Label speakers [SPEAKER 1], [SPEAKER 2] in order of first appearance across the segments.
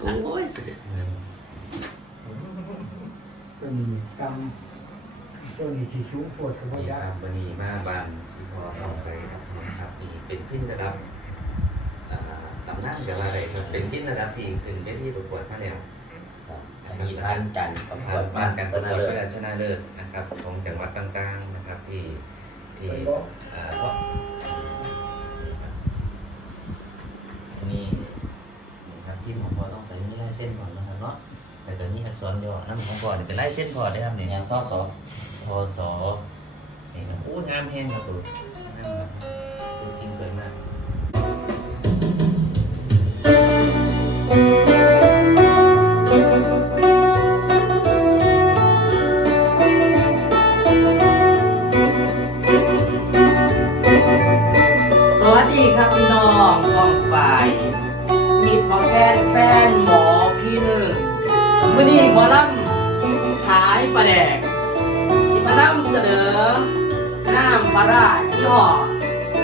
[SPEAKER 1] โอ้ยสุด
[SPEAKER 2] ตัวนี้กำตัวนี้ที่สูงปวดกับ
[SPEAKER 1] นี่
[SPEAKER 2] ยา
[SPEAKER 1] ครับวันนี้มาบานที่พอต้องใส่ครับนะครับนี่เป็นพิ้นระดับอ่าตำนานกับอะไรครับเป็นพิ้นระดับที่ขึ้นเวทีประกวดมาแล้ว
[SPEAKER 3] อันนี้ผ่านการประก
[SPEAKER 1] ผ่าว
[SPEAKER 3] ด
[SPEAKER 1] นบ้านการประกวด
[SPEAKER 3] เล
[SPEAKER 1] เพื่อชนะเลิศนะครับ ของจังหวัดต่างๆนะครับที่ที่
[SPEAKER 2] เอ่
[SPEAKER 1] อ่าก็นี่ นะครับที่ของพอต้องใส่นี่ลายเส้นก่อนนะครับเนาะแต่ตัวนี้อักษรย่อน้ำของพอเนี่ยเป็นลายเส้นพอได้ครับเนี่ย
[SPEAKER 3] งานท่อสอบ
[SPEAKER 1] พอสอนี่ครับอู้งามแห้งครับผมงามครับดูจริงสวยมาก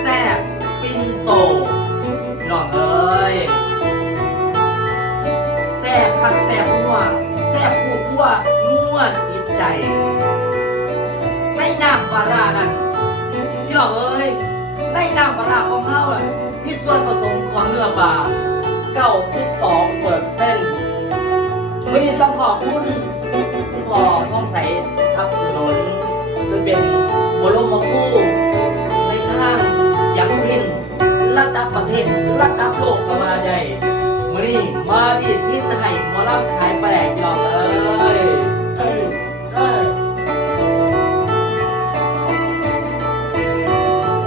[SPEAKER 4] แซ่บปิ้นโตพี่น้องเอ้ยแซ่บคักแซ่บนัวแซ่บผู้พัวนัวติดใจในน้ำปลาร้านั้นพี่น้องเอ้ยในน้ำปลาร้าของเราอะมีส่วนผสมของเนื้อปลา92เปอร์เซ็นต์วันนี้ต้องขอบคุณคุณพ่อท้องใสทับสนนซึ่งเป็นบรมครู ทางเสียงพินระดับประเทศระดับโลกประมาได้มื่อนี้มาดีพินให้หมอลำขายแปลกยองเลย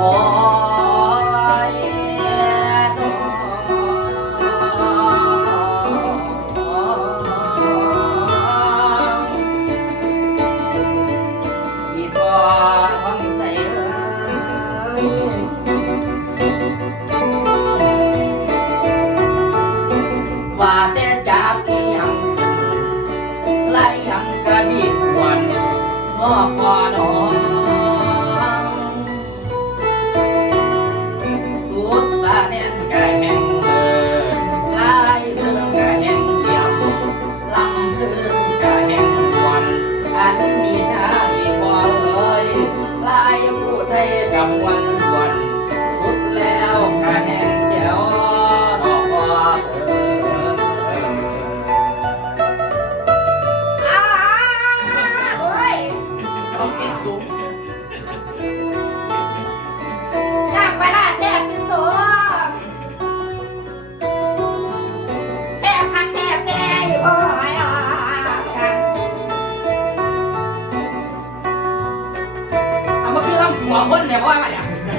[SPEAKER 4] อ๋อ Oh.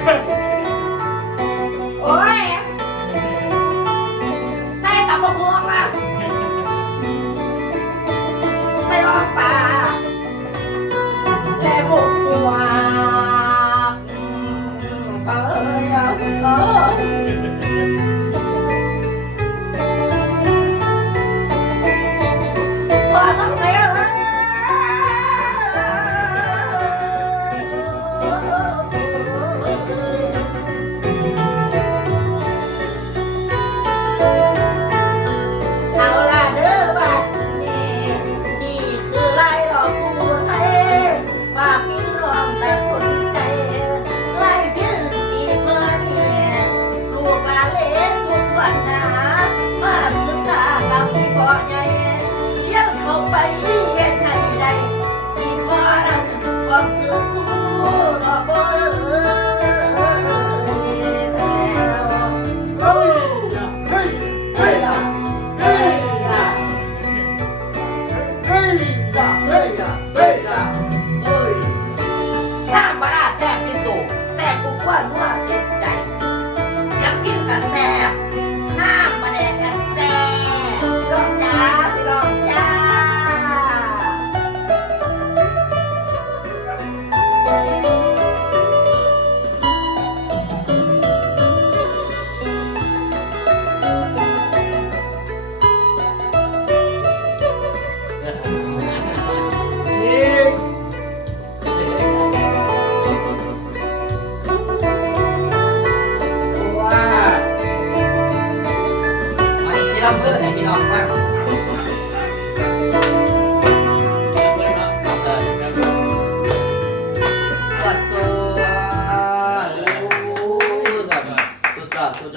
[SPEAKER 4] 快 I'm ang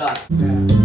[SPEAKER 4] Yeah.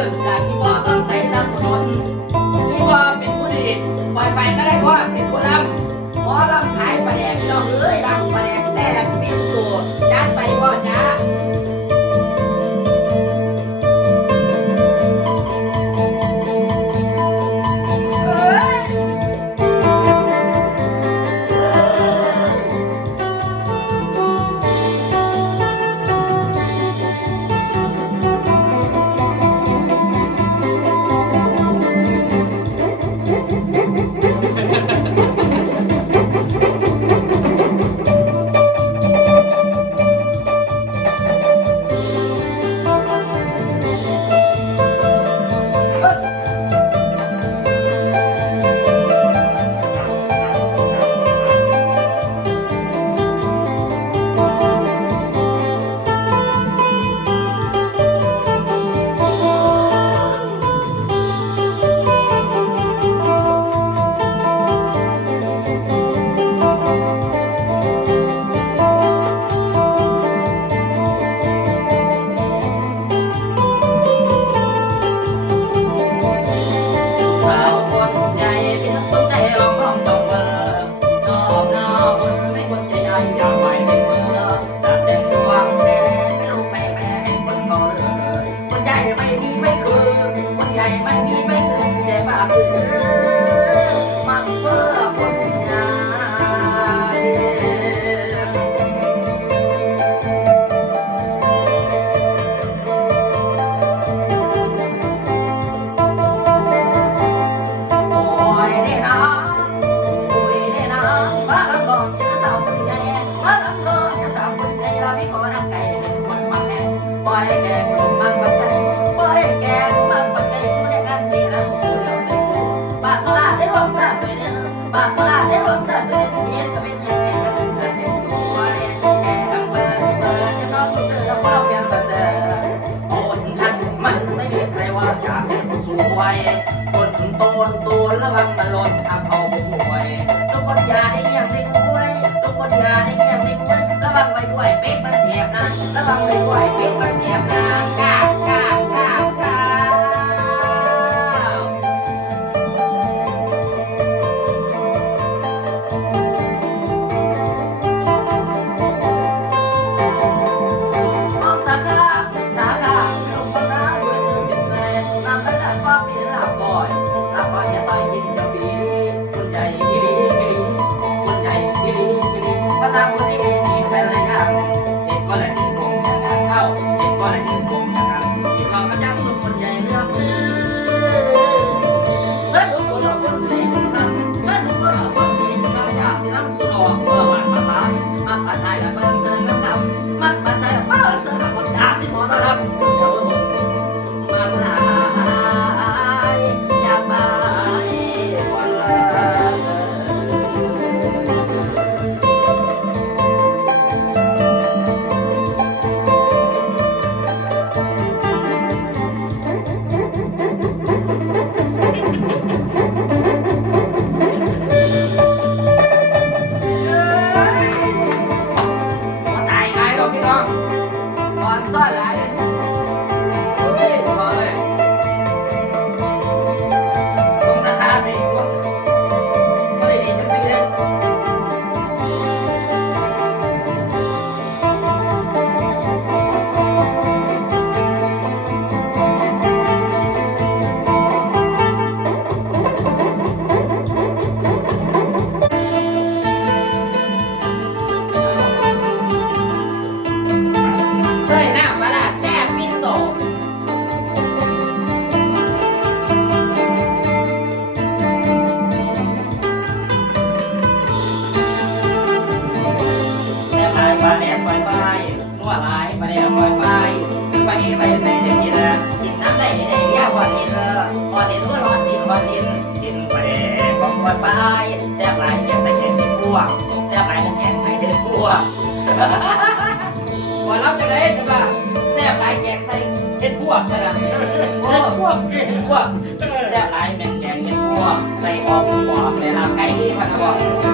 [SPEAKER 4] อจากที่ว่าตั้งใส่ตั้งถนนหรืว่า
[SPEAKER 2] เป็
[SPEAKER 4] นผู้ดีปล่อยไฟก็ได้ว่าเป็นผู้รับขอรำไทยปลาแดกพี่น้อเอ้ยรับปลาแดกแซ่บเป็นตัวจัดไปว่าจ้า 감사합니다. ปล่อยไปมั่วไหลประเดี๋ยวปล่อยไปซื้อไปเอไปใส่เด็กกินนะน้ำได้ในเดียวพอดินพอดินรั่วร้อนดินพอดินดินประเดี๋ยวปล่อยไปแซ่บไหแกใส่เด็กกินพวกแซ่บไหลแกใส่เด็ดพวกพอรับจะได้จะว่าแซ่บไหลแกใส่เด็กพวกนะโอ้พวกเด็กพวกแซ่บไหลแกงเด็กพวกใส่ออกหอมเลยลำไก่ที่พันบอก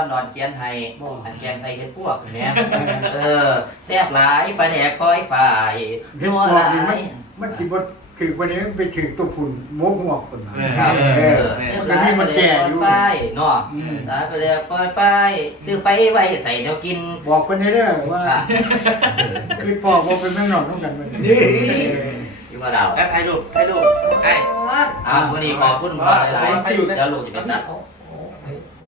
[SPEAKER 4] อดาวบ้านดอนเขียนให้อันแกงใส่เห็ดพวกแหม่เออแซ่บหลายปลาแดกก้อยฝ่าย
[SPEAKER 2] เห็ด
[SPEAKER 4] นัว
[SPEAKER 2] พว
[SPEAKER 4] ห
[SPEAKER 2] ก
[SPEAKER 4] ลา
[SPEAKER 2] นี่มัน
[SPEAKER 4] ย
[SPEAKER 2] มันสิบ่ถือวันนี้มันไปถือตัวฝุ่นโมกหัวคนมา
[SPEAKER 4] ครับ
[SPEAKER 2] เอ
[SPEAKER 4] เอ
[SPEAKER 2] อ
[SPEAKER 4] อแซ่บหลายปลาแดกก้อยฝ่ายเนาะ
[SPEAKER 2] อืม
[SPEAKER 4] สายปลาแดกก้อยฝ่ายซื้อไปไว้ใส่แนวกิน
[SPEAKER 2] บอกคนนี้เด้อว่า
[SPEAKER 4] อะ
[SPEAKER 2] คือพ่อบ่เป็นแม่นอกต้องกันมัน
[SPEAKER 4] อยู่มาดาว
[SPEAKER 1] แล้วถ่ายรูปถ่ายรูปไอ้
[SPEAKER 4] อ่าวันนี้ขอบคุณพ่อหลายๆเดี๋ยวลูกจะไปตัด